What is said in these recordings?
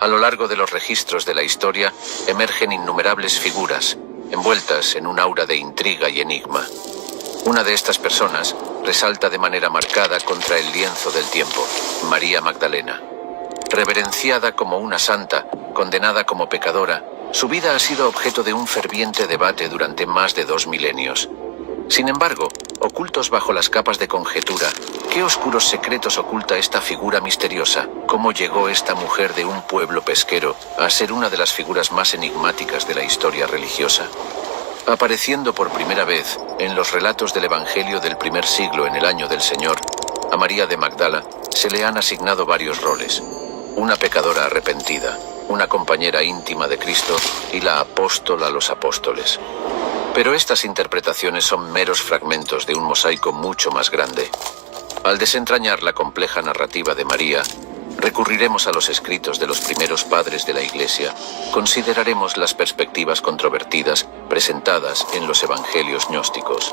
A lo largo de los registros de la historia emergen innumerables figuras, envueltas en un aura de intriga y enigma. Una de estas personas resalta de manera marcada contra el lienzo del tiempo: María Magdalena. Reverenciada como una santa, condenada como pecadora, su vida ha sido objeto de un ferviente debate durante más de 2 milenios. Sin embargo, ocultos bajo las capas de conjetura, ¿qué oscuros secretos oculta esta figura misteriosa? ¿Cómo llegó esta mujer de un pueblo pesquero a ser una de las figuras más enigmáticas de la historia religiosa? Apareciendo por primera vez en los relatos del Evangelio del primer siglo en el año del Señor, a María de Magdala se le han asignado varios roles: una pecadora arrepentida, una compañera íntima de Cristo y la apóstola a los apóstoles. Pero estas interpretaciones son meros fragmentos de un mosaico mucho más grande. Al desentrañar la compleja narrativa de María, recurriremos a los escritos de los primeros padres de la Iglesia, consideraremos las perspectivas controvertidas presentadas en los evangelios gnósticos.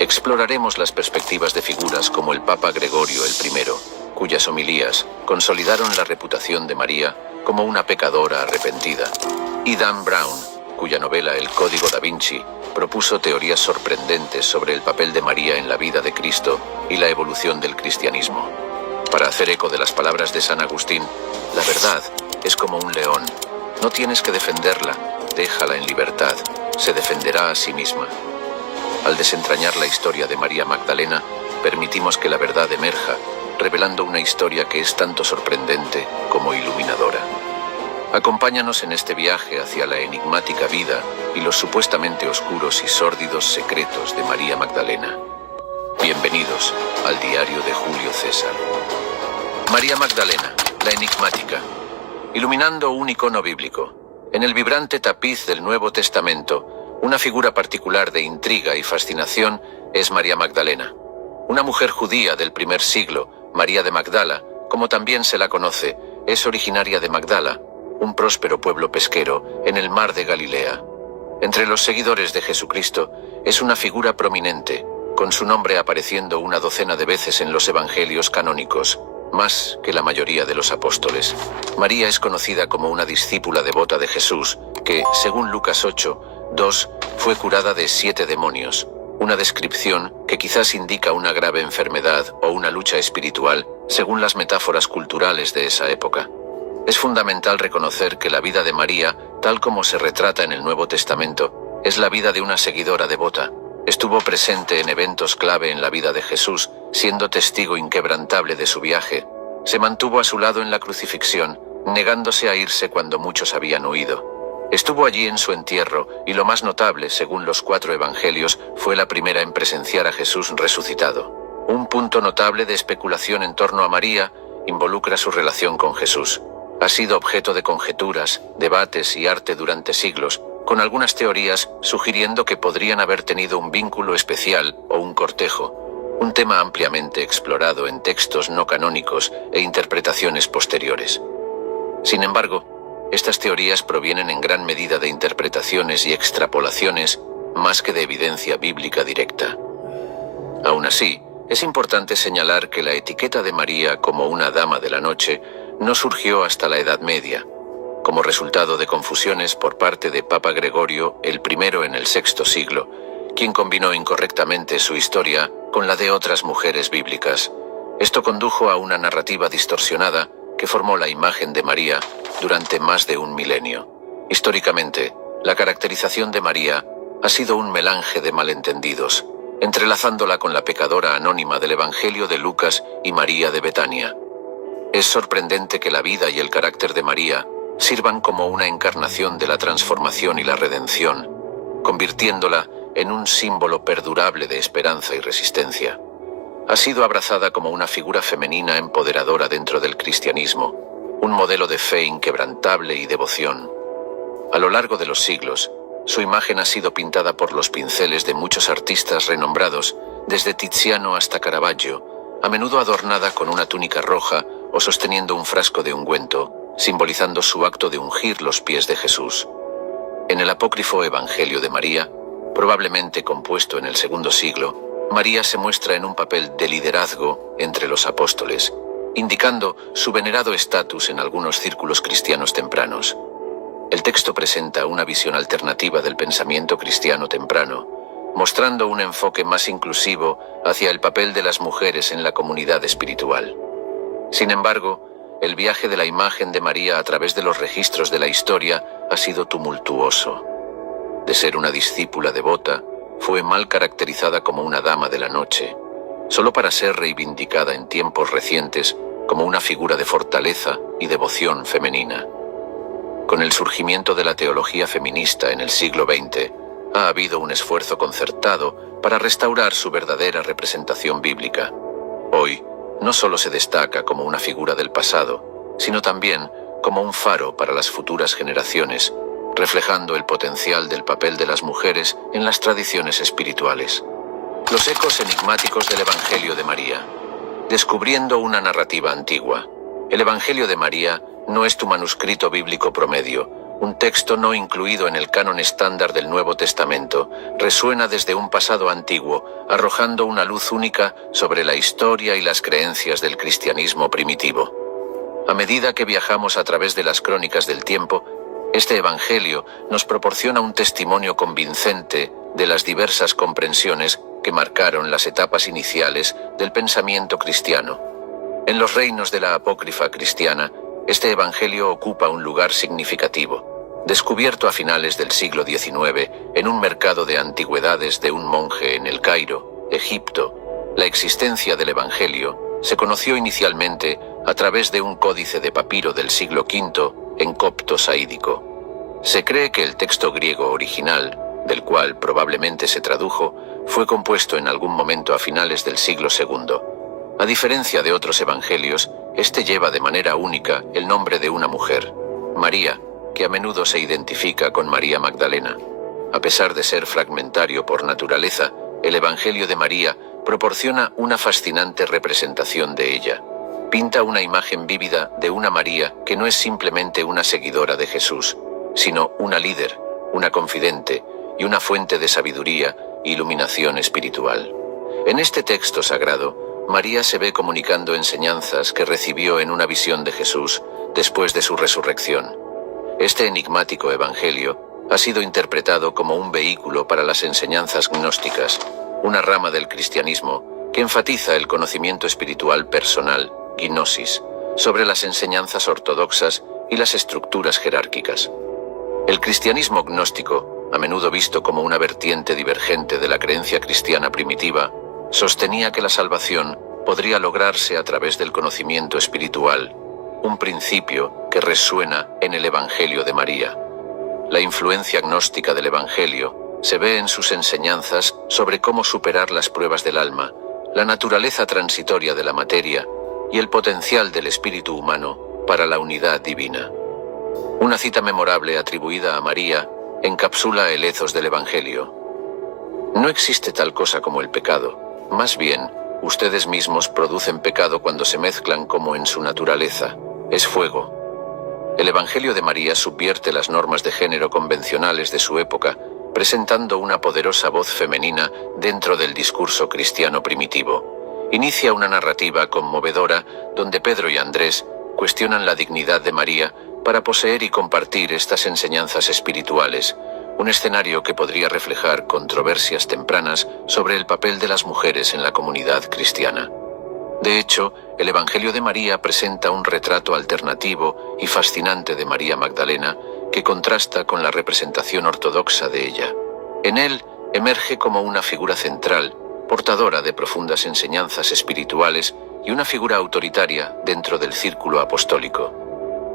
Exploraremos las perspectivas de figuras como el Papa Gregorio I, cuyas homilías consolidaron la reputación de María como una pecadora arrepentida, y Dan Brown, cuya novela El Código da Vinci propuso teorías sorprendentes sobre el papel de María en la vida de Cristo y la evolución del cristianismo. Para hacer eco de las palabras de San Agustín, la verdad es como un león. No tienes que defenderla, déjala en libertad, se defenderá a sí misma. Al desentrañar la historia de María Magdalena, permitimos que la verdad emerja, revelando una historia que es tanto sorprendente como iluminadora. Acompáñanos en este viaje hacia la enigmática vida y los supuestamente oscuros y sórdidos secretos de María Magdalena. Bienvenidos al diario de Julio César. María Magdalena, la enigmática. Iluminando un icono bíblico. En el vibrante tapiz del Nuevo Testamento, una figura particular de intriga y fascinación es María Magdalena. Una mujer judía del primer siglo, María de Magdala, como también se la conoce, es originaria de Magdala, un próspero pueblo pesquero en el mar de Galilea. Entre los seguidores de Jesucristo es una figura prominente, con su nombre apareciendo una docena de veces en los evangelios canónicos, más que la mayoría de los apóstoles. María es conocida como una discípula devota de Jesús, que, según Lucas 8:2, fue curada de 7 demonios, una descripción que quizás indica una grave enfermedad o una lucha espiritual, según las metáforas culturales de esa época. Es fundamental reconocer que la vida de María, tal como se retrata en el Nuevo Testamento, es la vida de una seguidora devota. Estuvo presente en eventos clave en la vida de Jesús, siendo testigo inquebrantable de su viaje. Se mantuvo a su lado en la crucifixión, negándose a irse cuando muchos habían huido. Estuvo allí en su entierro, y lo más notable, según los 4 evangelios, fue la primera en presenciar a Jesús resucitado. Un punto notable de especulación en torno a María involucra su relación con Jesús. Ha sido objeto de conjeturas, debates y arte durante siglos, con algunas teorías sugiriendo que podrían haber tenido un vínculo especial o un cortejo, un tema ampliamente explorado en textos no canónicos e interpretaciones posteriores. Sin embargo, estas teorías provienen en gran medida de interpretaciones y extrapolaciones más que de evidencia bíblica directa. Aún así, es importante señalar que la etiqueta de María como una dama de la noche no surgió hasta la Edad Media, como resultado de confusiones por parte de Papa Gregorio I en el VI siglo, quien combinó incorrectamente su historia con la de otras mujeres bíblicas. Esto condujo a una narrativa distorsionada que formó la imagen de María durante más de un milenio. Históricamente, la caracterización de María ha sido un melange de malentendidos, entrelazándola con la pecadora anónima del Evangelio de Lucas y María de Betania. Es sorprendente que la vida y el carácter de María sirvan como una encarnación de la transformación y la redención, convirtiéndola en un símbolo perdurable de esperanza y resistencia. Ha sido abrazada como una figura femenina empoderadora dentro del cristianismo, un modelo de fe inquebrantable y devoción. A lo largo de los siglos, su imagen ha sido pintada por los pinceles de muchos artistas renombrados, desde Tiziano hasta Caravaggio, a menudo adornada con una túnica roja o sosteniendo un frasco de ungüento, simbolizando su acto de ungir los pies de Jesús. En el apócrifo Evangelio de María, probablemente compuesto en el II siglo, María se muestra en un papel de liderazgo entre los apóstoles. indicando su venerado estatus en algunos círculos cristianos tempranos. El texto presenta una visión alternativa del pensamiento cristiano temprano, mostrando un enfoque más inclusivo hacia el papel de las mujeres en la comunidad espiritual. Sin embargo, el viaje de la imagen de María a través de los registros de la historia ha sido tumultuoso. De ser una discípula devota, fue mal caracterizada como una dama de la noche, solo para ser reivindicada en tiempos recientes como una figura de fortaleza y devoción femenina. Con el surgimiento de la teología feminista en el siglo XX, ha habido un esfuerzo concertado para restaurar su verdadera representación bíblica. Hoy, no solo se destaca como una figura del pasado, sino también como un faro para las futuras generaciones, reflejando el potencial del papel de las mujeres en las tradiciones espirituales. Los ecos enigmáticos del Evangelio de María. Descubriendo una narrativa antigua. El Evangelio de María no es tu manuscrito bíblico promedio. Un texto no incluido en el canon estándar del Nuevo Testamento resuena desde un pasado antiguo, arrojando una luz única sobre la historia y las creencias del cristianismo primitivo. A medida que viajamos a través de las crónicas del tiempo, este Evangelio nos proporciona un testimonio convincente de las diversas comprensiones que marcaron las etapas iniciales del pensamiento cristiano. En los reinos de la apócrifa cristiana, este Evangelio ocupa un lugar significativo. Descubierto a finales del siglo XIX en un mercado de antigüedades de un monje en El Cairo, Egipto, la existencia del Evangelio se conoció inicialmente a través de un códice de papiro del siglo V en copto saídico. Se cree que el texto griego original, del cual probablemente se tradujo, fue compuesto en algún momento a finales del siglo II. A diferencia de otros evangelios, este lleva de manera única el nombre de una mujer, María, que a menudo se identifica con María Magdalena. A pesar de ser fragmentario por naturaleza, el Evangelio de María proporciona una fascinante representación de ella. Pinta una imagen vívida de una María que no es simplemente una seguidora de Jesús, sino una líder, una confidente y una fuente de sabiduría e iluminación espiritual. En este texto sagrado, María se ve comunicando enseñanzas que recibió en una visión de Jesús después de su resurrección. Este enigmático evangelio ha sido interpretado como un vehículo para las enseñanzas gnósticas, una rama del cristianismo que enfatiza el conocimiento espiritual personal, gnosis, sobre las enseñanzas ortodoxas y las estructuras jerárquicas. El cristianismo gnóstico, a menudo visto como una vertiente divergente de la creencia cristiana primitiva, sostenía que la salvación podría lograrse a través del conocimiento espiritual, un principio que resuena en el Evangelio de María. La influencia gnóstica del Evangelio se ve en sus enseñanzas sobre cómo superar las pruebas del alma, la naturaleza transitoria de la materia y el potencial del espíritu humano para la unidad divina. Una cita memorable atribuida a María encapsula el ethos del Evangelio. No existe tal cosa como el pecado, más bien, ustedes mismos producen pecado cuando se mezclan como en su naturaleza, es fuego. El Evangelio de María subvierte las normas de género convencionales de su época, presentando una poderosa voz femenina dentro del discurso cristiano primitivo. Inicia una narrativa conmovedora donde Pedro y Andrés cuestionan la dignidad de María para poseer y compartir estas enseñanzas espirituales, un escenario que podría reflejar controversias tempranas sobre el papel de las mujeres en la comunidad cristiana. De hecho, el Evangelio de María presenta un retrato alternativo y fascinante de María Magdalena que contrasta con la representación ortodoxa de ella. En él emerge como una figura central, portadora de profundas enseñanzas espirituales y una figura autoritaria dentro del círculo apostólico.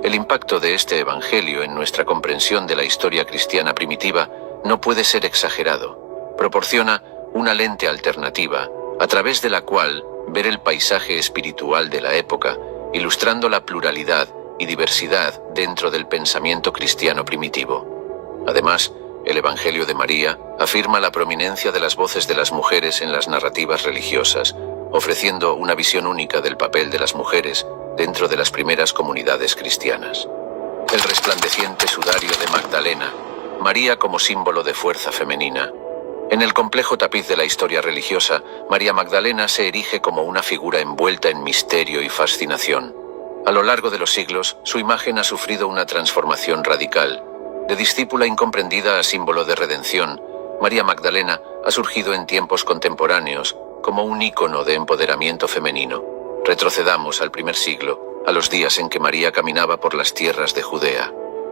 El impacto de este evangelio en nuestra comprensión de la historia cristiana primitiva no puede ser exagerado. Proporciona una lente alternativa, a través de la cual ver el paisaje espiritual de la época, ilustrando la pluralidad y diversidad dentro del pensamiento cristiano primitivo. Además, el Evangelio de María afirma la prominencia de las voces de las mujeres en las narrativas religiosas, ofreciendo una visión única del papel de las mujeres dentro de las primeras comunidades cristianas. El resplandeciente sudario de Magdalena, María como símbolo de fuerza femenina. En el complejo tapiz de la historia religiosa, María Magdalena se erige como una figura envuelta en misterio y fascinación. A lo largo de los siglos, su imagen ha sufrido una transformación radical. De discípula incomprendida a símbolo de redención, María Magdalena ha surgido en tiempos contemporáneos como un ícono de empoderamiento femenino. Retrocedamos al primer siglo, a los días en que María caminaba por las tierras de Judea.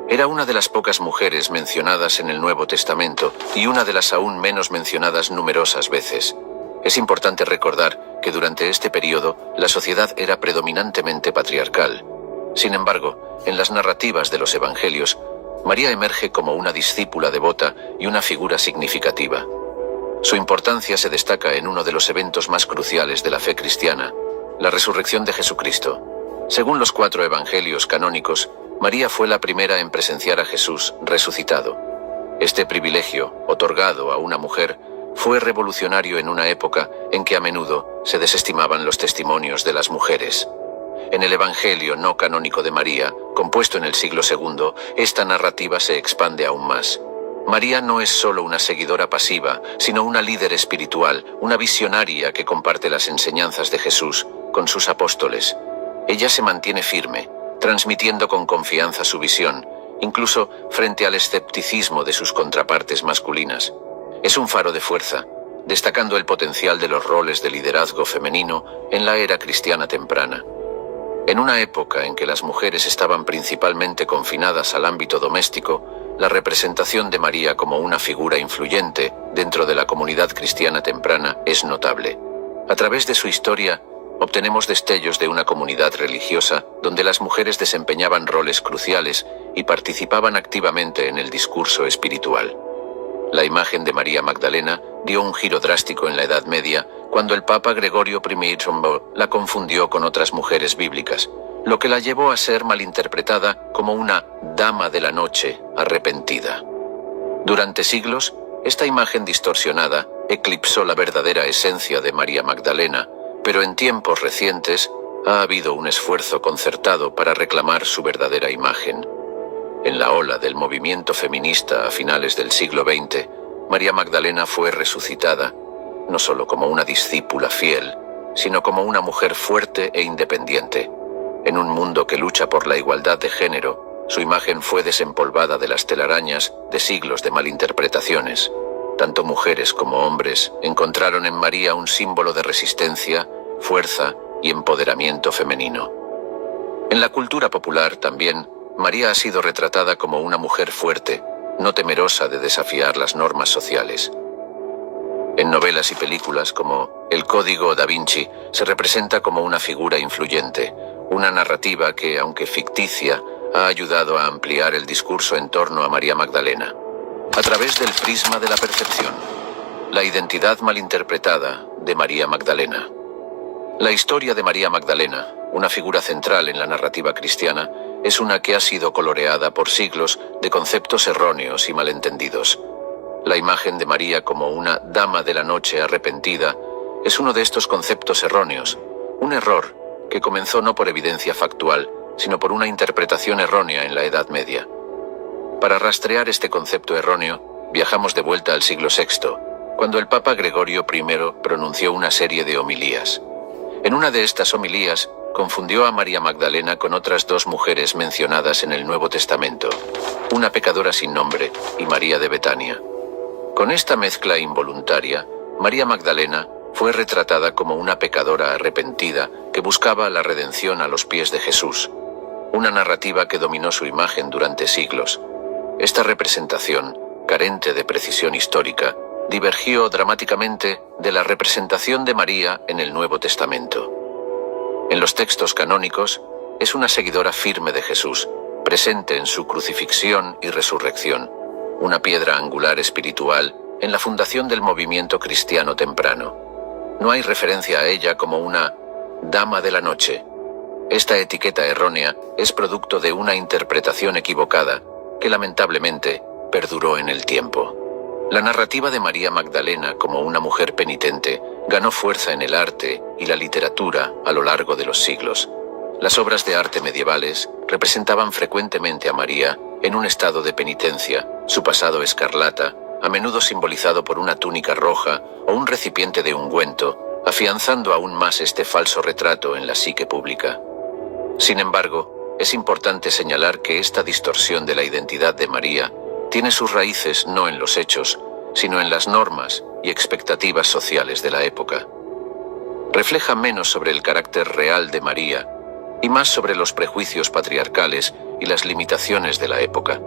Era una de las pocas mujeres mencionadas en el Nuevo Testamento y una de las aún menos mencionadas numerosas veces. Es importante recordar que durante este periodo la sociedad era predominantemente patriarcal. Sin embargo, en las narrativas de los evangelios, María emerge como una discípula devota y una figura significativa. Su importancia se destaca en uno de los eventos más cruciales de la fe cristiana, la resurrección de Jesucristo. Según los 4 evangelios canónicos, María fue la primera en presenciar a Jesús resucitado. Este privilegio, otorgado a una mujer, fue revolucionario en una época en que a menudo se desestimaban los testimonios de las mujeres. En el Evangelio no canónico de María, compuesto en el siglo II, esta narrativa se expande aún más. María no es solo una seguidora pasiva, sino una líder espiritual, una visionaria que comparte las enseñanzas de Jesús con sus apóstoles. Ella se mantiene firme, transmitiendo con confianza su visión, incluso frente al escepticismo de sus contrapartes masculinas. Es un faro de fuerza, destacando el potencial de los roles de liderazgo femenino en la era cristiana temprana. En una época en que las mujeres estaban principalmente confinadas al ámbito doméstico, la representación de María como una figura influyente dentro de la comunidad cristiana temprana es notable. A través de su historia, obtenemos destellos de una comunidad religiosa donde las mujeres desempeñaban roles cruciales y participaban activamente en el discurso espiritual. La imagen de María Magdalena dio un giro drástico en la Edad Media cuando el Papa Gregorio I la confundió con otras mujeres bíblicas, lo que la llevó a ser malinterpretada como una dama de la noche arrepentida. Durante siglos, esta imagen distorsionada eclipsó la verdadera esencia de María Magdalena, pero en tiempos recientes ha habido un esfuerzo concertado para reclamar su verdadera imagen. En la ola del movimiento feminista a finales del siglo XX, María Magdalena fue resucitada, no solo como una discípula fiel, sino como una mujer fuerte e independiente. En un mundo que lucha por la igualdad de género, su imagen fue desempolvada de las telarañas de siglos de malinterpretaciones. Tanto mujeres como hombres encontraron en María un símbolo de resistencia, fuerza y empoderamiento femenino. En la cultura popular también, María ha sido retratada como una mujer fuerte, no temerosa de desafiar las normas sociales. En novelas y películas como El Código Da Vinci se representa como una figura influyente, una narrativa que, aunque ficticia, ha ayudado a ampliar el discurso en torno a María Magdalena. A través del prisma de la percepción, la identidad malinterpretada de María Magdalena. La historia de María Magdalena, una figura central en la narrativa cristiana, es una que ha sido coloreada por siglos de conceptos erróneos y malentendidos. La imagen de María como una dama de la noche arrepentida es uno de estos conceptos erróneos, un error que comenzó no por evidencia factual, sino por una interpretación errónea en la Edad Media. Para rastrear este concepto erróneo, viajamos de vuelta al siglo VI, cuando el Papa Gregorio I pronunció una serie de homilías. En una de estas homilías, confundió a María Magdalena con otras 2 mujeres mencionadas en el Nuevo Testamento, una pecadora sin nombre y María de Betania. Con esta mezcla involuntaria, María Magdalena fue retratada como una pecadora arrepentida que buscaba la redención a los pies de Jesús, una narrativa que dominó su imagen durante siglos. Esta representación, carente de precisión histórica, divergió dramáticamente de la representación de María en el Nuevo Testamento. En los textos canónicos, es una seguidora firme de Jesús, presente en su crucifixión y resurrección, una piedra angular espiritual en la fundación del movimiento cristiano temprano. No hay referencia a ella como una dama de la noche. Esta etiqueta errónea es producto de una interpretación equivocada que lamentablemente perduró en el tiempo. La narrativa de María Magdalena como una mujer penitente ganó fuerza en el arte y la literatura a lo largo de los siglos. Las obras de arte medievales representaban frecuentemente a María en un estado de penitencia, su pasado escarlata, a menudo simbolizado por una túnica roja o un recipiente de ungüento, afianzando aún más este falso retrato en la psique pública. Sin embargo, es importante señalar que esta distorsión de la identidad de María tiene sus raíces no en los hechos, sino en las normas y expectativas sociales de la época. Refleja menos sobre el carácter real de María y más sobre los prejuicios patriarcales y las limitaciones de la época,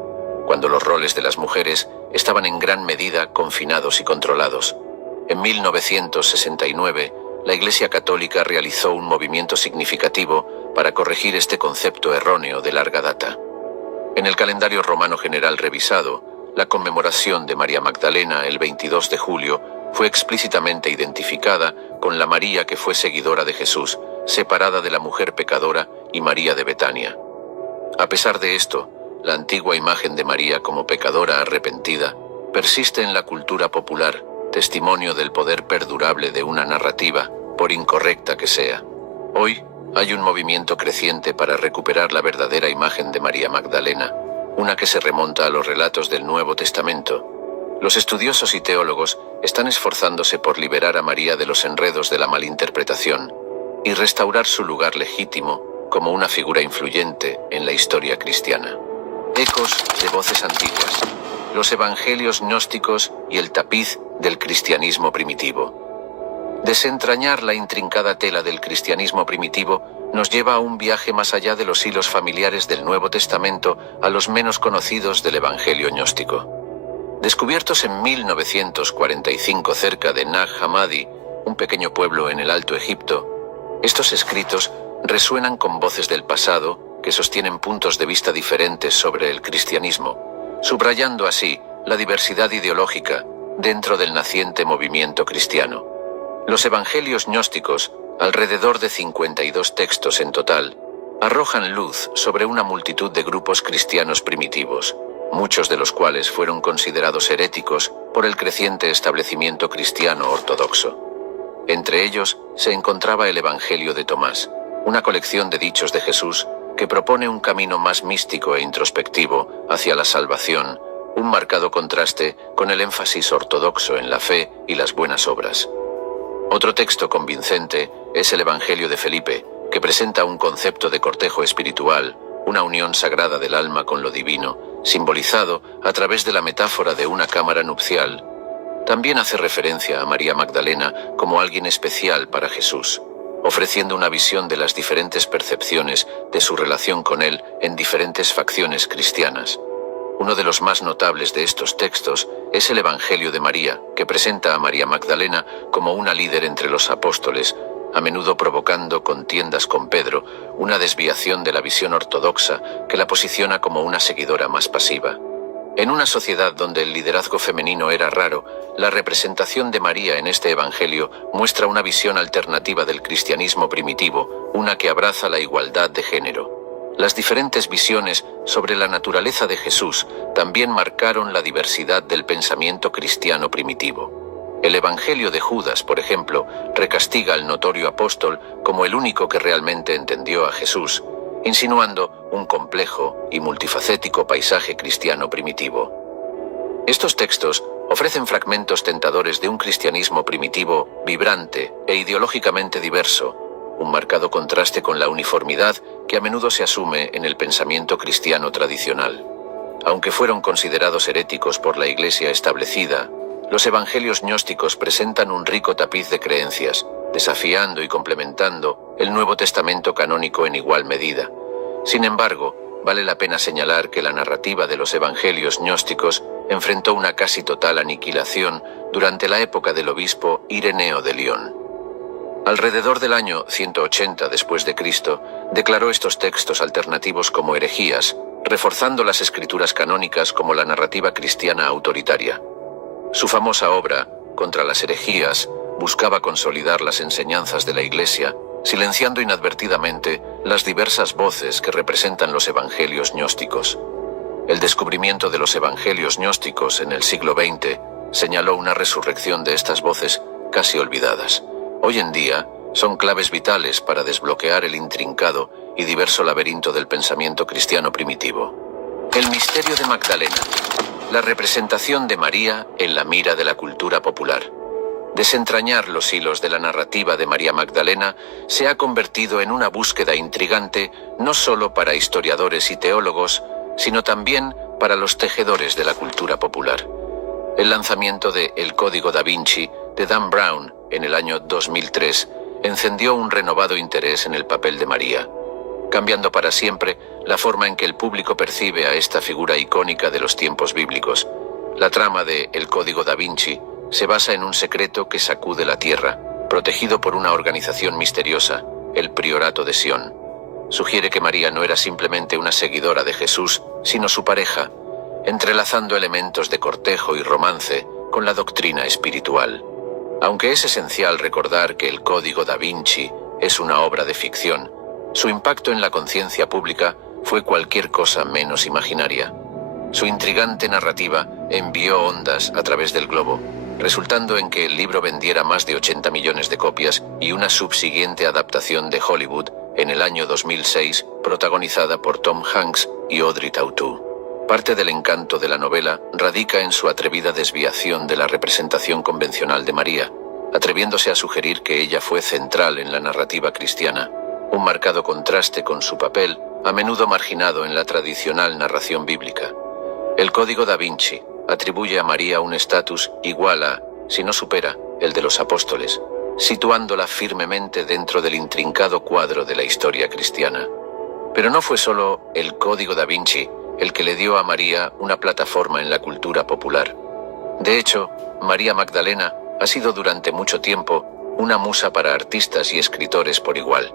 cuando los roles de las mujeres estaban en gran medida confinados y controlados. En 1969, la Iglesia Católica realizó un movimiento significativo para corregir este concepto erróneo de larga data. En el calendario romano general revisado, la conmemoración de María Magdalena el 22 de julio fue explícitamente identificada con la María que fue seguidora de Jesús, separada de la mujer pecadora y María de Betania. A pesar de esto, la antigua imagen de María como pecadora arrepentida persiste en la cultura popular, testimonio del poder perdurable de una narrativa, por incorrecta que sea. Hoy, hay un movimiento creciente para recuperar la verdadera imagen de María Magdalena, una que se remonta a los relatos del Nuevo Testamento. Los estudiosos y teólogos están esforzándose por liberar a María de los enredos de la malinterpretación y restaurar su lugar legítimo como una figura influyente en la historia cristiana. Ecos de voces antiguas, los evangelios gnósticos y el tapiz del cristianismo primitivo. Desentrañar la intrincada tela del cristianismo primitivo nos lleva a un viaje más allá de los hilos familiares del Nuevo Testamento a los menos conocidos del evangelio gnóstico. Descubiertos en 1945 cerca de Nag Hammadi, un pequeño pueblo en el Alto Egipto, estos escritos resuenan con voces del pasado que sostienen puntos de vista diferentes sobre el cristianismo, subrayando así la diversidad ideológica dentro del naciente movimiento cristiano. Los evangelios gnósticos, alrededor de 52 textos en total, arrojan luz sobre una multitud de grupos cristianos primitivos, muchos de los cuales fueron considerados heréticos por el creciente establecimiento cristiano ortodoxo. Entre ellos se encontraba el Evangelio de Tomás, una colección de dichos de Jesús que propone un camino más místico e introspectivo hacia la salvación, un marcado contraste con el énfasis ortodoxo en la fe y las buenas obras. Otro texto convincente es el Evangelio de Felipe, que presenta un concepto de cortejo espiritual, una unión sagrada del alma con lo divino, simbolizado a través de la metáfora de una cámara nupcial. También hace referencia a María Magdalena como alguien especial para Jesús, ofreciendo una visión de las diferentes percepciones de su relación con él en diferentes facciones cristianas. Uno de los más notables de estos textos es el Evangelio de María, que presenta a María Magdalena como una líder entre los apóstoles, a menudo provocando contiendas con Pedro, una desviación de la visión ortodoxa que la posiciona como una seguidora más pasiva. En una sociedad donde el liderazgo femenino era raro, la representación de María en este Evangelio muestra una visión alternativa del cristianismo primitivo, una que abraza la igualdad de género. Las diferentes visiones sobre la naturaleza de Jesús también marcaron la diversidad del pensamiento cristiano primitivo. El Evangelio de Judas, por ejemplo, recastiga al notorio apóstol como el único que realmente entendió a Jesús, insinuando un complejo y multifacético paisaje cristiano primitivo. Estos textos ofrecen fragmentos tentadores de un cristianismo primitivo, vibrante e ideológicamente diverso, un marcado contraste con la uniformidad que a menudo se asume en el pensamiento cristiano tradicional. Aunque fueron considerados heréticos por la Iglesia establecida, los evangelios gnósticos presentan un rico tapiz de creencias, desafiando y complementando el Nuevo Testamento canónico en igual medida. Sin embargo, vale la pena señalar que la narrativa de los evangelios gnósticos enfrentó una casi total aniquilación durante la época del obispo Ireneo de León. Alrededor del año 180 después de Cristo, declaró estos textos alternativos como herejías, reforzando las escrituras canónicas como la narrativa cristiana autoritaria. Su famosa obra, Contra las herejías, buscaba consolidar las enseñanzas de la Iglesia, silenciando inadvertidamente las diversas voces que representan los evangelios gnósticos. El descubrimiento de los evangelios gnósticos en el siglo XX señaló una resurrección de estas voces casi olvidadas. Hoy en día, son claves vitales para desbloquear el intrincado y diverso laberinto del pensamiento cristiano primitivo. El misterio de Magdalena. la representación de María en la mira de la cultura popular. Desentrañar los hilos de la narrativa de María Magdalena se ha convertido en una búsqueda intrigante no solo para historiadores y teólogos, sino también para los tejedores de la cultura popular. El lanzamiento de El Código da Vinci de Dan Brown en el año 2003 encendió un renovado interés en el papel de María, cambiando para siempre la forma en que el público percibe a esta figura icónica de los tiempos bíblicos. La trama de El Código da Vinci se basa en un secreto que sacude la tierra, protegido por una organización misteriosa, el Priorato de Sion. Sugiere que María no era simplemente una seguidora de Jesús, sino su pareja, entrelazando elementos de cortejo y romance con la doctrina espiritual. Aunque es esencial recordar que El Código da Vinci es una obra de ficción, su impacto en la conciencia pública fue cualquier cosa menos imaginaria. Su intrigante narrativa envió ondas a través del globo, resultando en que el libro vendiera más de 80 millones de copias y una subsiguiente adaptación de Hollywood en el año 2006, protagonizada por Tom Hanks y Audrey Tautou. Parte del encanto de la novela radica en su atrevida desviación de la representación convencional de María, atreviéndose a sugerir que ella fue central en la narrativa cristiana, un marcado contraste con su papel, a menudo marginado en la tradicional narración bíblica. El Código da Vinci atribuye a María un estatus igual a, si no supera, el de los apóstoles, situándola firmemente dentro del intrincado cuadro de la historia cristiana. Pero no fue solo el Código da Vinci el que le dio a María una plataforma en la cultura popular. De hecho, María Magdalena ha sido durante mucho tiempo una musa para artistas y escritores por igual.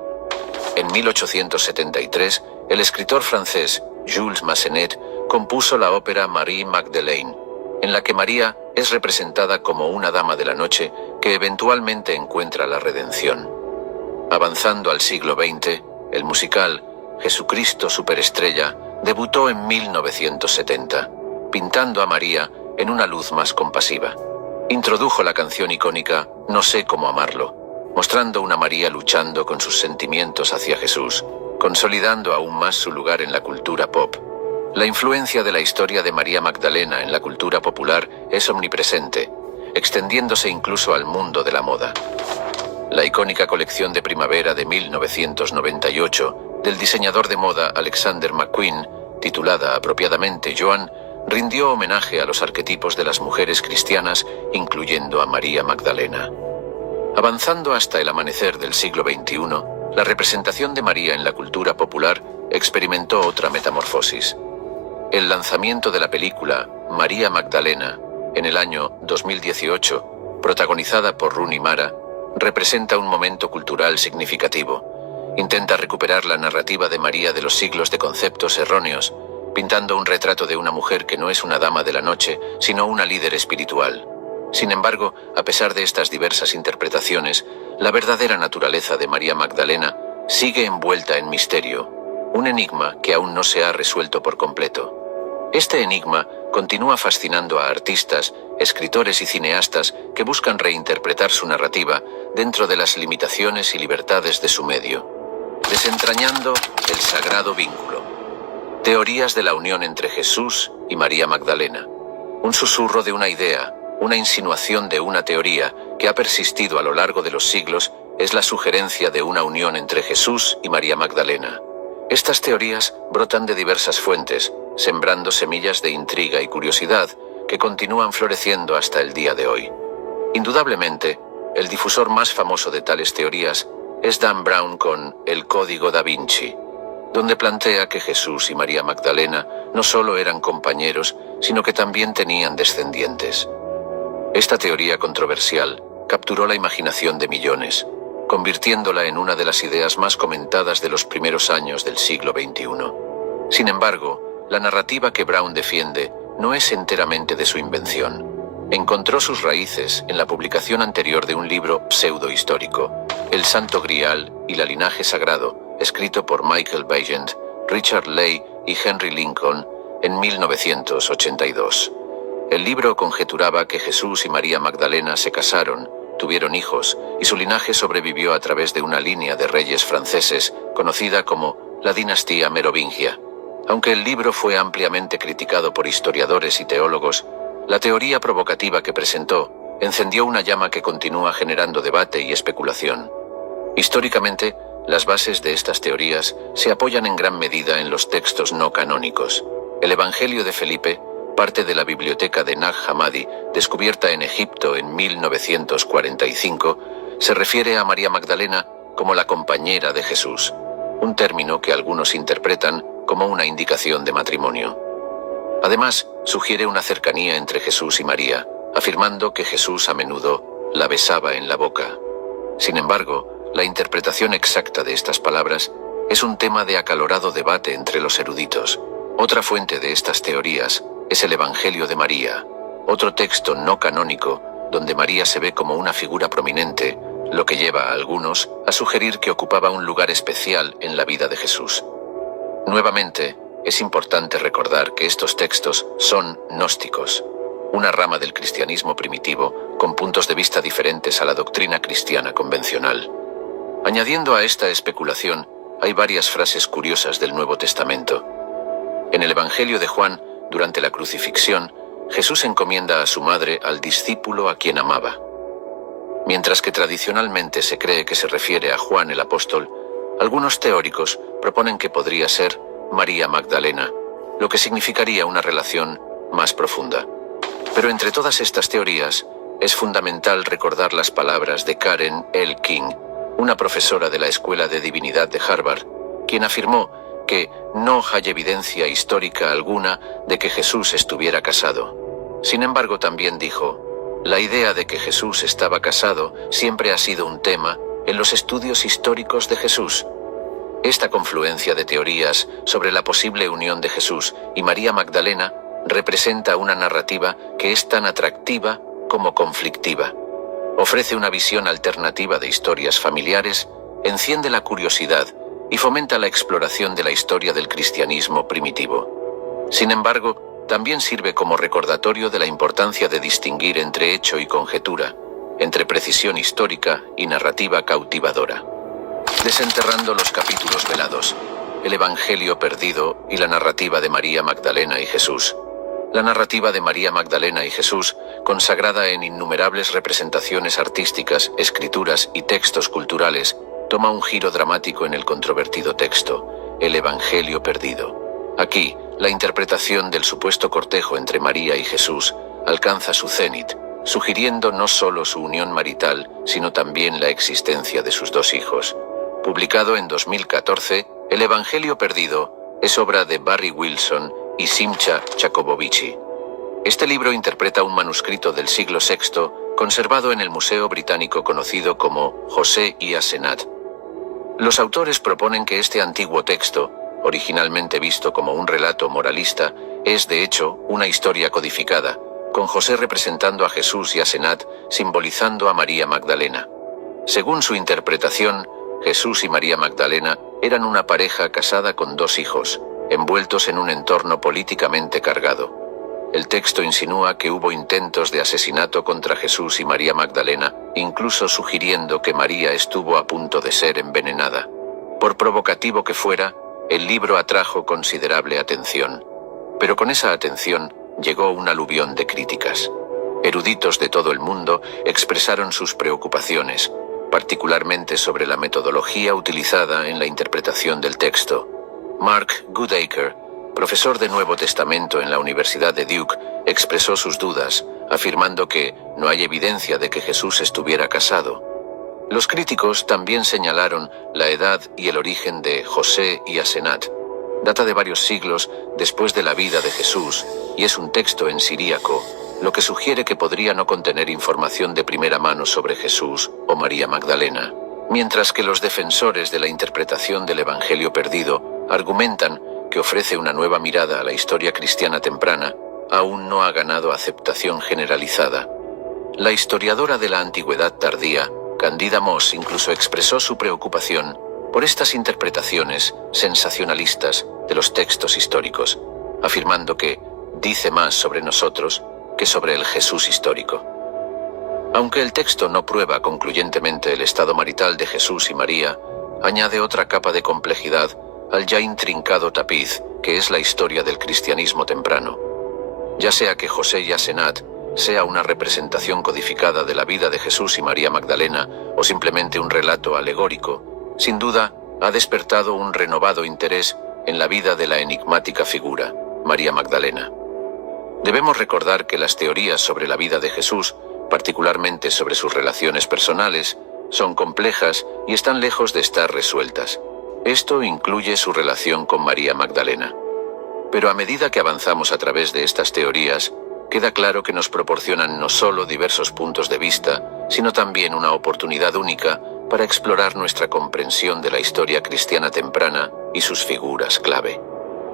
En 1873, el escritor francés Jules Massenet compuso la ópera Marie Magdeleine, en la que María es representada como una dama de la noche que eventualmente encuentra la redención. Avanzando al siglo XX, el musical Jesucristo Superestrella debutó en 1970, pintando a María en una luz más compasiva. Introdujo la canción icónica No sé cómo amarlo, mostrando una María luchando con sus sentimientos hacia Jesús, consolidando aún más su lugar en la cultura pop. La influencia de la historia de María Magdalena en la cultura popular es omnipresente, extendiéndose incluso al mundo de la moda. La icónica colección de primavera de 1998 del diseñador de moda Alexander McQueen, titulada apropiadamente Joan, rindió homenaje a los arquetipos de las mujeres cristianas, incluyendo a María Magdalena. Avanzando hasta el amanecer del siglo XXI, la representación de María en la cultura popular experimentó otra metamorfosis. El lanzamiento de la película María Magdalena, en el año 2018, protagonizada por Rooney Mara, representa un momento cultural significativo. Intenta recuperar la narrativa de María de los siglos de conceptos erróneos, pintando un retrato de una mujer que no es una dama de la noche, sino una líder espiritual. Sin embargo, a pesar de estas diversas interpretaciones, la verdadera naturaleza de María Magdalena sigue envuelta en misterio, un enigma que aún no se ha resuelto por completo. Este enigma continúa fascinando a artistas, escritores y cineastas que buscan reinterpretar su narrativa dentro de las limitaciones y libertades de su medio, desentrañando el sagrado vínculo. Teorías de la unión entre Jesús y María Magdalena. Un susurro de una idea, una insinuación de una teoría que ha persistido a lo largo de los siglos es la sugerencia de una unión entre Jesús y María Magdalena. Estas teorías brotan de diversas fuentes, sembrando semillas de intriga y curiosidad que continúan floreciendo hasta el día de hoy. Indudablemente, el difusor más famoso de tales teorías es Dan Brown con El Código da Vinci, donde plantea que Jesús y María Magdalena no solo eran compañeros, sino que también tenían descendientes. Esta teoría controversial capturó la imaginación de millones, convirtiéndola en una de las ideas más comentadas de los primeros años del siglo XXI. Sin embargo, la narrativa que Brown defiende no es enteramente de su invención. Encontró sus raíces en la publicación anterior de un libro pseudohistórico, El Santo Grial y la Linaje Sagrado, escrito por Michael Bagent, Richard Leigh y Henry Lincoln en 1982. El libro conjeturaba que Jesús y María Magdalena se casaron, tuvieron hijos, y su linaje sobrevivió a través de una línea de reyes franceses conocida como la dinastía merovingia. Aunque el libro fue ampliamente criticado por historiadores y teólogos, la teoría provocativa que presentó encendió una llama que continúa generando debate y especulación. Históricamente, las bases de estas teorías se apoyan en gran medida en los textos no canónicos. El Evangelio de Felipe, parte de la biblioteca de Nag Hammadi, descubierta en Egipto en 1945, se refiere a María Magdalena como la compañera de Jesús, un término que algunos interpretan como una indicación de matrimonio. Además, sugiere una cercanía entre Jesús y María, afirmando que Jesús a menudo la besaba en la boca. Sin embargo, la interpretación exacta de estas palabras es un tema de acalorado debate entre los eruditos. Otra fuente de estas teorías es el Evangelio de María, otro texto no canónico donde María se ve como una figura prominente, lo que lleva a algunos a sugerir que ocupaba un lugar especial en la vida de Jesús. Nuevamente, es importante recordar que estos textos son gnósticos, una rama del cristianismo primitivo con puntos de vista diferentes a la doctrina cristiana convencional. Añadiendo a esta especulación, hay varias frases curiosas del Nuevo Testamento. En el Evangelio de Juan, durante la crucifixión, Jesús encomienda a su madre al discípulo a quien amaba. Mientras que tradicionalmente se cree que se refiere a Juan el apóstol, algunos teóricos proponen que podría ser María Magdalena, lo que significaría una relación más profunda. Pero entre todas estas teorías, es fundamental recordar las palabras de Karen L. King, una profesora de la Escuela de Divinidad de Harvard, quien afirmó que no hay evidencia histórica alguna de que Jesús estuviera casado. Sin embargo, también dijo, la idea de que Jesús estaba casado siempre ha sido un tema en los estudios históricos de Jesús. Esta confluencia de teorías sobre la posible unión de Jesús y María Magdalena representa una narrativa que es tan atractiva como conflictiva. Ofrece una visión alternativa de historias familiares, enciende la curiosidad y fomenta la exploración de la historia del cristianismo primitivo. Sin embargo, también sirve como recordatorio de la importancia de distinguir entre hecho y conjetura, entre precisión histórica y narrativa cautivadora. Desenterrando los capítulos velados, el Evangelio perdido y la narrativa de María Magdalena y Jesús. La narrativa de María Magdalena y Jesús, consagrada en innumerables representaciones artísticas, escrituras y textos culturales, toma un giro dramático en el controvertido texto, el Evangelio perdido. Aquí, la interpretación del supuesto cortejo entre María y Jesús alcanza su cénit, sugiriendo no solo su unión marital, sino también la existencia de sus dos hijos. Publicado en 2014, El Evangelio perdido es obra de Barry Wilson y Simcha Chakobovici. Este libro interpreta un manuscrito del siglo VI conservado en el Museo Británico conocido como José y Asenat. Los autores proponen que este antiguo texto, originalmente visto como un relato moralista, es de hecho una historia codificada, con José representando a Jesús y Asenat simbolizando a María Magdalena. Según su interpretación, Jesús y María Magdalena eran una pareja casada con dos hijos, envueltos en un entorno políticamente cargado. El texto insinúa que hubo intentos de asesinato contra Jesús y María Magdalena, incluso sugiriendo que María estuvo a punto de ser envenenada. Por provocativo que fuera, el libro atrajo considerable atención. Pero con esa atención llegó un aluvión de críticas. Eruditos de todo el mundo expresaron sus preocupaciones, particularmente sobre la metodología utilizada en la interpretación del texto. Mark Goodacre, profesor de Nuevo Testamento en la Universidad de Duke, expresó sus dudas, afirmando que no hay evidencia de que Jesús estuviera casado. Los críticos también señalaron la edad y el origen de José y Asenat. Data de varios siglos después de la vida de Jesús y es un texto en siríaco, lo que sugiere que podría no contener información de primera mano sobre Jesús o María Magdalena. Mientras que los defensores de la interpretación del Evangelio perdido argumentan que ofrece una nueva mirada a la historia cristiana temprana, aún no ha ganado aceptación generalizada. La historiadora de la antigüedad tardía, Candida Moss, incluso expresó su preocupación por estas interpretaciones sensacionalistas de los textos históricos, afirmando que dice más sobre nosotros que sobre el Jesús histórico. Aunque el texto no prueba concluyentemente el estado marital de Jesús y María, añade otra capa de complejidad al ya intrincado tapiz que es la historia del cristianismo temprano. Ya sea que José y Asenat sea una representación codificada de la vida de Jesús y María Magdalena o simplemente un relato alegórico, sin duda ha despertado un renovado interés en la vida de la enigmática figura, María Magdalena. Debemos recordar que las teorías sobre la vida de Jesús, particularmente sobre sus relaciones personales, son complejas y están lejos de estar resueltas. Esto incluye su relación con María Magdalena. Pero a medida que avanzamos a través de estas teorías, queda claro que nos proporcionan no solo diversos puntos de vista, sino también una oportunidad única para explorar nuestra comprensión de la historia cristiana temprana y sus figuras clave.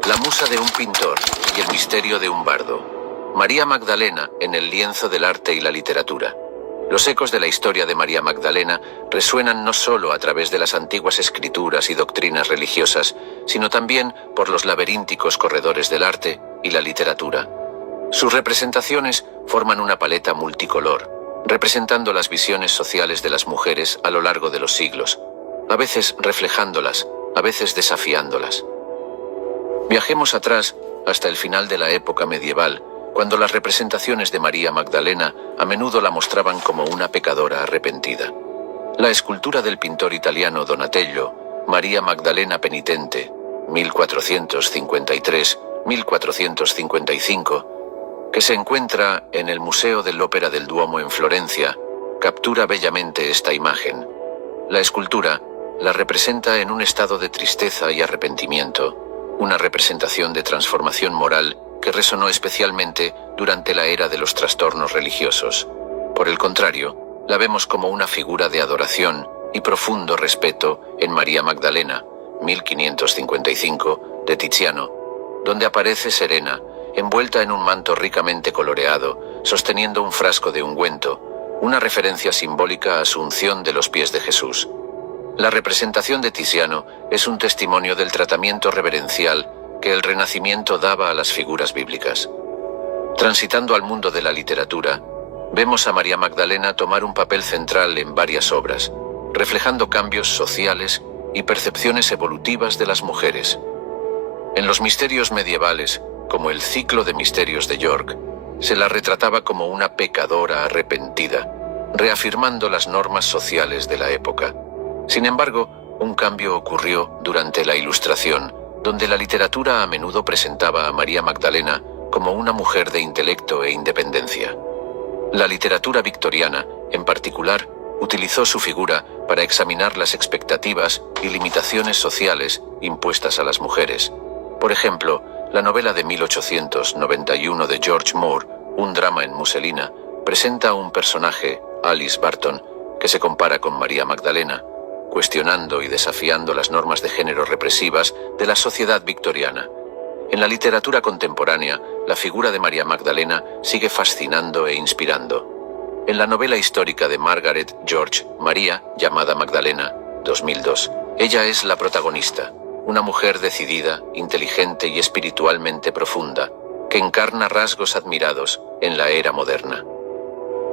La musa de un pintor y el misterio de un bardo. María Magdalena en el lienzo del arte y la literatura. Los ecos de la historia de María Magdalena resuenan no solo a través de las antiguas escrituras y doctrinas religiosas, sino también por los laberínticos corredores del arte y la literatura. Sus representaciones forman una paleta multicolor, representando las visiones sociales de las mujeres a lo largo de los siglos, a veces reflejándolas, a veces desafiándolas. Viajemos atrás hasta el final de la época medieval, cuando las representaciones de María Magdalena a menudo la mostraban como una pecadora arrepentida. La escultura del pintor italiano Donatello, María Magdalena penitente, 1453-1455, que se encuentra en el Museo dell'Opera del Duomo en Florencia, captura bellamente esta imagen. La escultura la representa en un estado de tristeza y arrepentimiento, una representación de transformación moral que resonó especialmente durante la era de los trastornos religiosos. Por el contrario, la vemos como una figura de adoración y profundo respeto en María Magdalena, 1555, de Tiziano, donde aparece serena, envuelta en un manto ricamente coloreado, sosteniendo un frasco de ungüento, una referencia simbólica a su unción de los pies de Jesús. La representación de Tiziano es un testimonio del tratamiento reverencial que el Renacimiento daba a las figuras bíblicas. Transitando al mundo de la literatura, vemos a María Magdalena tomar un papel central en varias obras, reflejando cambios sociales y percepciones evolutivas de las mujeres. En los misterios medievales, como el Ciclo de Misterios de York, se la retrataba como una pecadora arrepentida, reafirmando las normas sociales de la época. Sin embargo, un cambio ocurrió durante la Ilustración, donde la literatura a menudo presentaba a María Magdalena como una mujer de intelecto e independencia. La literatura victoriana, en particular, utilizó su figura para examinar las expectativas y limitaciones sociales impuestas a las mujeres. Por ejemplo, la novela de 1891 de George Moore, Un drama en muselina, presenta a un personaje, Alice Barton, que se compara con María Magdalena, cuestionando y desafiando las normas de género represivas de la sociedad victoriana. En la literatura contemporánea, la figura de María Magdalena sigue fascinando e inspirando. En la novela histórica de Margaret George, María, llamada Magdalena, 2002, ella es la protagonista, una mujer decidida, inteligente y espiritualmente profunda, que encarna rasgos admirados en la era moderna.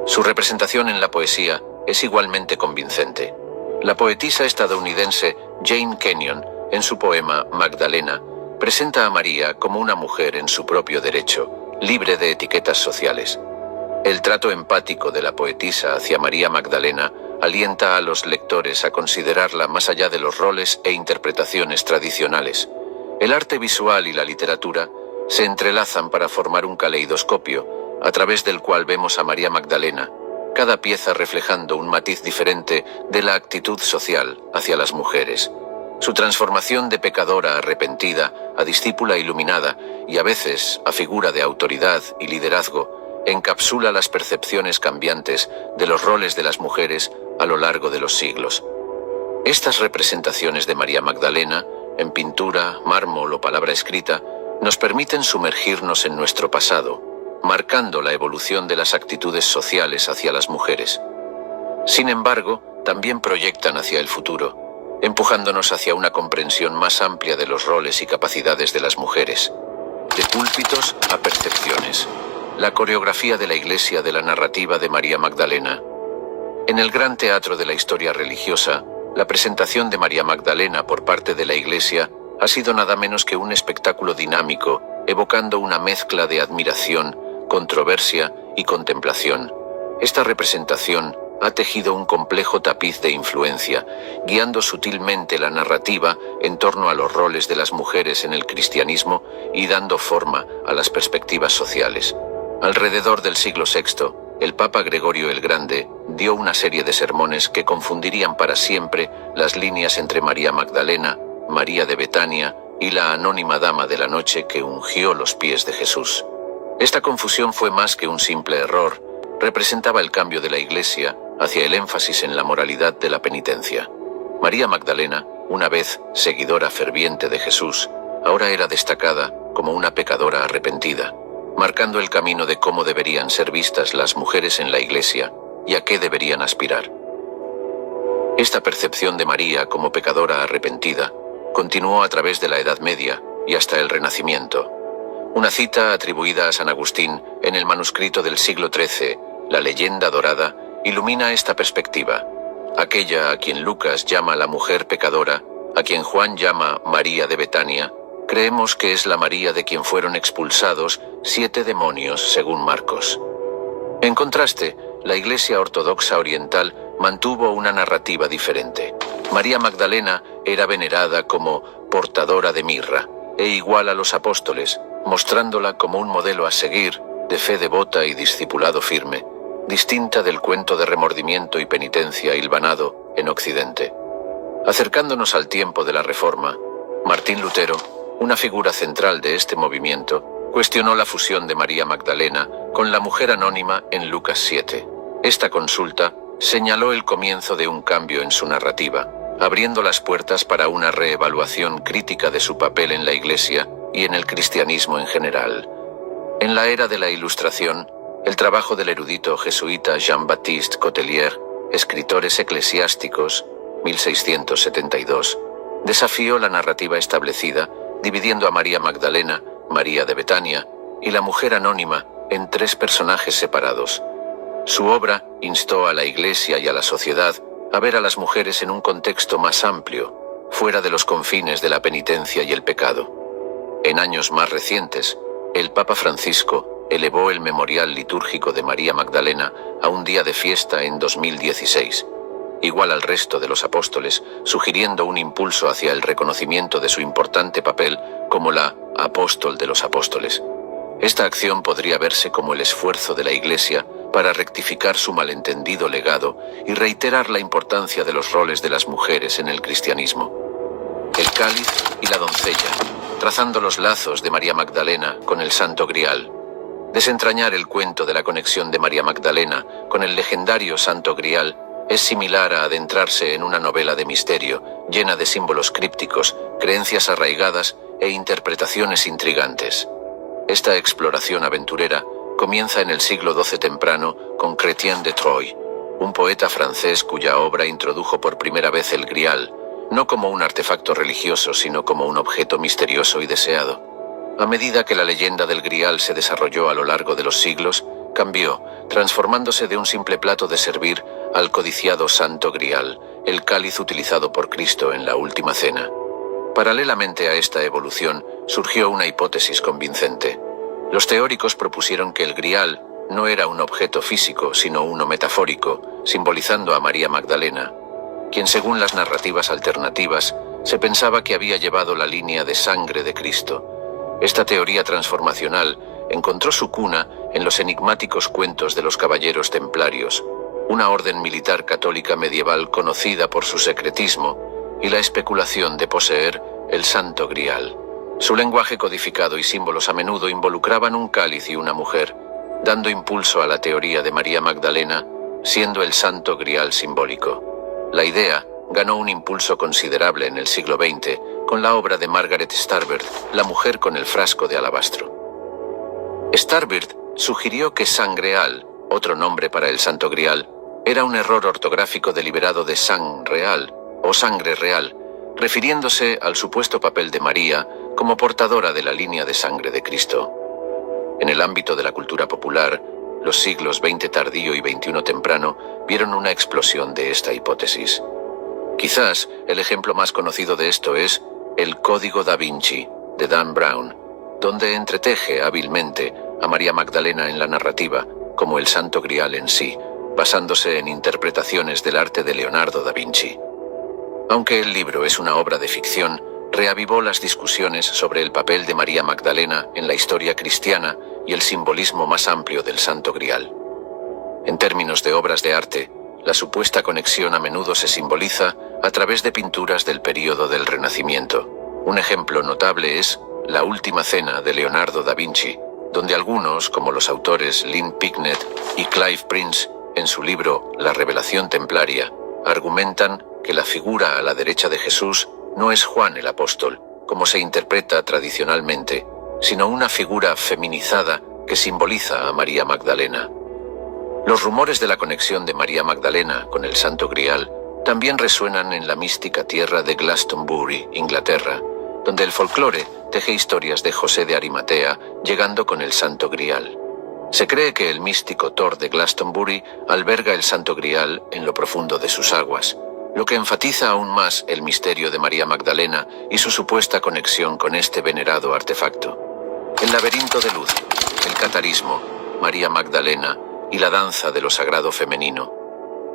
Su representación en la poesía es igualmente convincente. La poetisa estadounidense Jane Kenyon, en su poema Magdalena, presenta a María como una mujer en su propio derecho, libre de etiquetas sociales. El trato empático de la poetisa hacia María Magdalena alienta a los lectores a considerarla más allá de los roles e interpretaciones tradicionales. El arte visual y la literatura se entrelazan para formar un caleidoscopio, a través del cual vemos a María Magdalena, cada pieza reflejando un matiz diferente de la actitud social hacia las mujeres. Su transformación de pecadora arrepentida a discípula iluminada y a veces a figura de autoridad y liderazgo encapsula las percepciones cambiantes de los roles de las mujeres a lo largo de los siglos. Estas representaciones de María Magdalena, en pintura, mármol o palabra escrita, nos permiten sumergirnos en nuestro pasado, marcando la evolución de las actitudes sociales hacia las mujeres. Sin embargo, también proyectan hacia el futuro, empujándonos hacia una comprensión más amplia de los roles y capacidades de las mujeres. De púlpitos a percepciones. La coreografía de la Iglesia de la narrativa de María Magdalena. En el gran teatro de la historia religiosa, la presentación de María Magdalena por parte de la Iglesia ha sido nada menos que un espectáculo dinámico, evocando una mezcla de admiración, controversia y contemplación. Esta representación ha tejido un complejo tapiz de influencia, guiando sutilmente la narrativa en torno a los roles de las mujeres en el cristianismo y dando forma a las perspectivas sociales. Alrededor del siglo VI, el Papa Gregorio el Grande dio una serie de sermones que confundirían para siempre las líneas entre María Magdalena, María de Betania y la anónima Dama de la Noche que ungió los pies de Jesús. Esta confusión fue más que un simple error, representaba el cambio de la Iglesia hacia el énfasis en la moralidad de la penitencia. María Magdalena, una vez seguidora ferviente de Jesús, ahora era destacada como una pecadora arrepentida, marcando el camino de cómo deberían ser vistas las mujeres en la Iglesia y a qué deberían aspirar. Esta percepción de María como pecadora arrepentida continuó a través de la Edad Media y hasta el Renacimiento. Una cita atribuida a San Agustín en el manuscrito del siglo XIII, La Leyenda Dorada, ilumina esta perspectiva. Aquella a quien Lucas llama la mujer pecadora, a quien Juan llama María de Betania, creemos que es la María de quien fueron expulsados 7 demonios, según Marcos. En contraste, la Iglesia Ortodoxa Oriental mantuvo una narrativa diferente. María Magdalena era venerada como portadora de mirra e igual a los apóstoles, mostrándola como un modelo a seguir de fe devota y discipulado firme, distinta del cuento de remordimiento y penitencia hilvanado en Occidente. Acercándonos al tiempo de la Reforma, Martín Lutero, una figura central de este movimiento, cuestionó la fusión de María Magdalena con la mujer anónima en Lucas 7. Esta consulta señaló el comienzo de un cambio en su narrativa, abriendo las puertas para una reevaluación crítica de su papel en la Iglesia y en el cristianismo en general. En la era de la Ilustración, el trabajo del erudito jesuita Jean-Baptiste Cotelier, Escritores eclesiásticos, 1672, desafió la narrativa establecida, dividiendo a María Magdalena, María de Betania y la mujer anónima en 3 personajes separados. Su obra instó a la Iglesia y a la sociedad a ver a las mujeres en un contexto más amplio, fuera de los confines de la penitencia y el pecado. En años más recientes, el Papa Francisco elevó el memorial litúrgico de María Magdalena a un día de fiesta en 2016, igual al resto de los apóstoles, sugiriendo un impulso hacia el reconocimiento de su importante papel como la apóstol de los apóstoles. Esta acción podría verse como el esfuerzo de la Iglesia para rectificar su malentendido legado y reiterar la importancia de los roles de las mujeres en el cristianismo. El cáliz y la doncella, trazando los lazos de María Magdalena con el Santo Grial. Desentrañar el cuento de la conexión de María Magdalena con el legendario Santo Grial es similar a adentrarse en una novela de misterio, llena de símbolos crípticos, creencias arraigadas e interpretaciones intrigantes. Esta exploración aventurera comienza en el siglo XII temprano con Chrétien de Troyes, un poeta francés cuya obra introdujo por primera vez el Grial, no como un artefacto religioso, sino como un objeto misterioso y deseado. A medida que la leyenda del Grial se desarrolló a lo largo de los siglos, cambió, transformándose de un simple plato de servir al codiciado Santo Grial, el cáliz utilizado por Cristo en la Última Cena. Paralelamente a esta evolución, surgió una hipótesis convincente. Los teóricos propusieron que el Grial no era un objeto físico, sino uno metafórico, simbolizando a María Magdalena, quien según las narrativas alternativas, se pensaba que había llevado la línea de sangre de Cristo. Esta teoría transformacional encontró su cuna en los enigmáticos cuentos de los caballeros templarios, una orden militar católica medieval conocida por su secretismo y la especulación de poseer el Santo Grial. Su lenguaje codificado y símbolos a menudo involucraban un cáliz y una mujer, dando impulso a la teoría de María Magdalena, siendo el Santo Grial simbólico. La idea ganó un impulso considerable en el siglo XX con la obra de Margaret Starbird, La mujer con el frasco de alabastro. Starbird sugirió que Sangreal, otro nombre para el Santo Grial, era un error ortográfico deliberado de sang real o sangre real, refiriéndose al supuesto papel de María como portadora de la línea de sangre de Cristo. En el ámbito de la cultura popular, los siglos XX tardío y XXI temprano vieron una explosión de esta hipótesis. Quizás el ejemplo más conocido de esto es El Código da Vinci, de Dan Brown, donde entreteje hábilmente a María Magdalena en la narrativa como el Santo Grial en sí, basándose en interpretaciones del arte de Leonardo da Vinci. Aunque el libro es una obra de ficción, reavivó las discusiones sobre el papel de María Magdalena en la historia cristiana y el simbolismo más amplio del Santo Grial. En términos de obras de arte, la supuesta conexión a menudo se simboliza a través de pinturas del período del Renacimiento. Un ejemplo notable es La Última Cena de Leonardo da Vinci, donde algunos, como los autores Lynn Picknett y Clive Prince, en su libro La Revelación Templaria, argumentan que la figura a la derecha de Jesús no es Juan el Apóstol, como se interpreta tradicionalmente, sino una figura feminizada que simboliza a María Magdalena. Los rumores de la conexión de María Magdalena con el Santo Grial también resuenan en la mística tierra de Glastonbury, Inglaterra, donde el folclore teje historias de José de Arimatea llegando con el Santo Grial. Se cree que el místico Thor de Glastonbury alberga el Santo Grial en lo profundo de sus aguas, lo que enfatiza aún más el misterio de María Magdalena y su supuesta conexión con este venerado artefacto. El laberinto de luz, el catarismo, María Magdalena y la danza de lo sagrado femenino.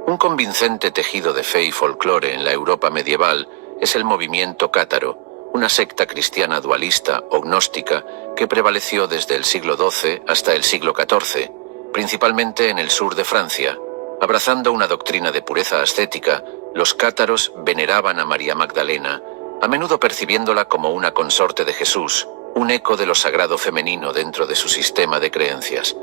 Un convincente tejido de fe y folclore en la Europa medieval es el movimiento cátaro, una secta cristiana dualista o gnóstica que prevaleció desde el siglo XII hasta el siglo XIV, principalmente en el sur de Francia. Abrazando una doctrina de pureza ascética, los cátaros veneraban a María Magdalena, a menudo percibiéndola como una consorte de Jesús, un eco de lo sagrado femenino dentro de su sistema de creencias.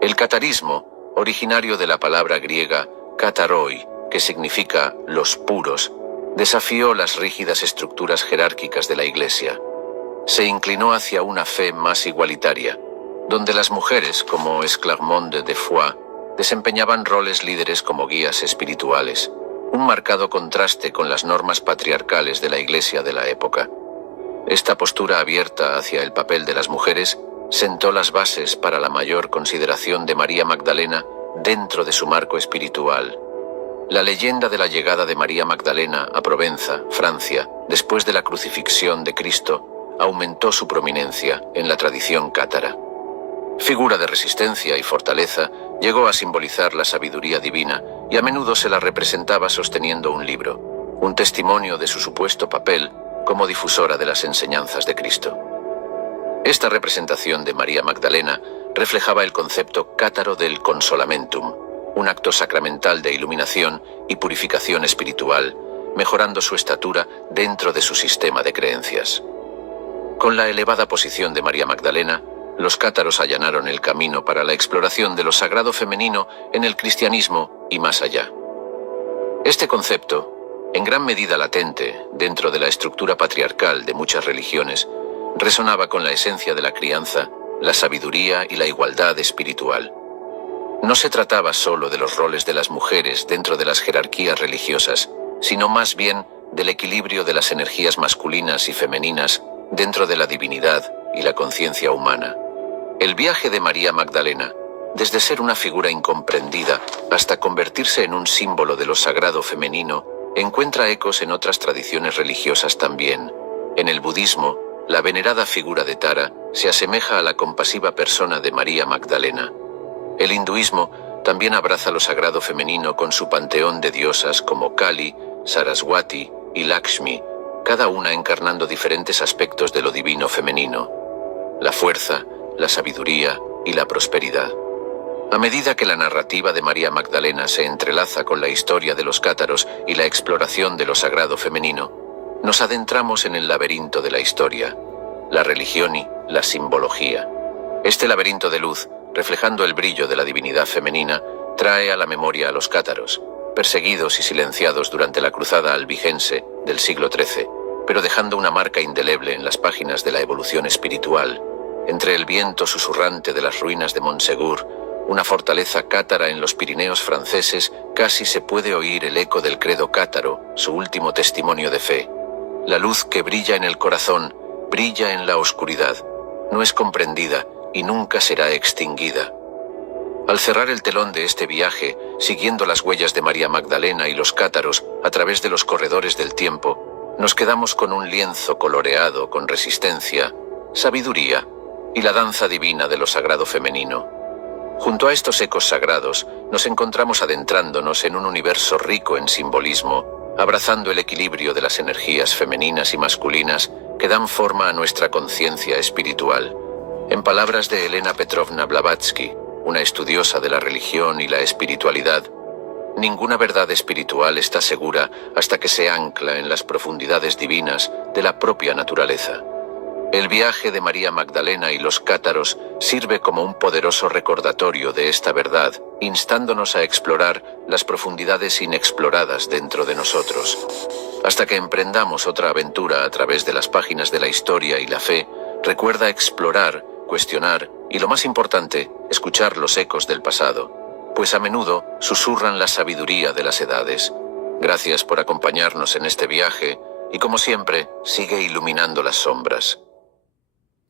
El catarismo, originario de la palabra griega kataroi, que significa los puros, desafió las rígidas estructuras jerárquicas de la Iglesia. Se inclinó hacia una fe más igualitaria, donde las mujeres, como Esclarmonde de Foix, desempeñaban roles líderes como guías espirituales, un marcado contraste con las normas patriarcales de la Iglesia de la época. Esta postura abierta hacia el papel de las mujeres sentó las bases para la mayor consideración de María Magdalena dentro de su marco espiritual. La leyenda de la llegada de María Magdalena a Provenza, Francia, después de la crucifixión de Cristo, aumentó su prominencia en la tradición cátara. Figura de resistencia y fortaleza, llegó a simbolizar la sabiduría divina y a menudo se la representaba sosteniendo un libro, un testimonio de su supuesto papel como difusora de las enseñanzas de Cristo. Esta representación de María Magdalena reflejaba el concepto cátaro del consolamentum, un acto sacramental de iluminación y purificación espiritual, mejorando su estatura dentro de su sistema de creencias. Con la elevada posición de María Magdalena, los cátaros allanaron el camino para la exploración de lo sagrado femenino en el cristianismo y más allá. Este concepto, en gran medida latente dentro de la estructura patriarcal de muchas religiones, resonaba con la esencia de la crianza, la sabiduría y la igualdad espiritual. No se trataba solo de los roles de las mujeres dentro de las jerarquías religiosas, sino más bien del equilibrio de las energías masculinas y femeninas dentro de la divinidad y la conciencia humana. El viaje de María Magdalena, desde ser una figura incomprendida hasta convertirse en un símbolo de lo sagrado femenino, encuentra ecos en otras tradiciones religiosas también. En el budismo, la venerada figura de Tara se asemeja a la compasiva persona de María Magdalena. El hinduismo también abraza lo sagrado femenino con su panteón de diosas como Kali, Saraswati y Lakshmi, cada una encarnando diferentes aspectos de lo divino femenino: la fuerza, la sabiduría y la prosperidad. A medida que la narrativa de María Magdalena se entrelaza con la historia de los cátaros y la exploración de lo sagrado femenino, nos adentramos en el laberinto de la historia, la religión y la simbología. Este laberinto de luz, reflejando el brillo de la divinidad femenina, trae a la memoria a los cátaros, perseguidos y silenciados durante la cruzada albigense del siglo XIII, pero dejando una marca indeleble en las páginas de la evolución espiritual. Entre el viento susurrante de las ruinas de Montsegur, una fortaleza cátara en los Pirineos franceses, casi se puede oír el eco del credo cátaro, su último testimonio de fe. La luz que brilla en el corazón, brilla en la oscuridad, no es comprendida y nunca será extinguida. Al cerrar el telón de este viaje, siguiendo las huellas de María Magdalena y los cátaros a través de los corredores del tiempo, Nos quedamos con un lienzo coloreado con resistencia, sabiduría y la danza divina de lo sagrado femenino. Junto a estos ecos sagrados, nos encontramos adentrándonos en un universo rico en simbolismo, abrazando el equilibrio de las energías femeninas y masculinas que dan forma a nuestra conciencia espiritual. En palabras de Elena Petrovna Blavatsky, una estudiosa de la religión y la espiritualidad, ninguna verdad espiritual está segura hasta que se ancla en las profundidades divinas de la propia naturaleza. El viaje de María Magdalena y los cátaros sirve como un poderoso recordatorio de esta verdad, instándonos a explorar las profundidades inexploradas dentro de nosotros. Hasta que emprendamos otra aventura a través de las páginas de la historia y la fe, recuerda explorar, cuestionar y, lo más importante, escuchar los ecos del pasado, pues a menudo susurran la sabiduría de las edades. Gracias por acompañarnos en este viaje y, como siempre, sigue iluminando las sombras.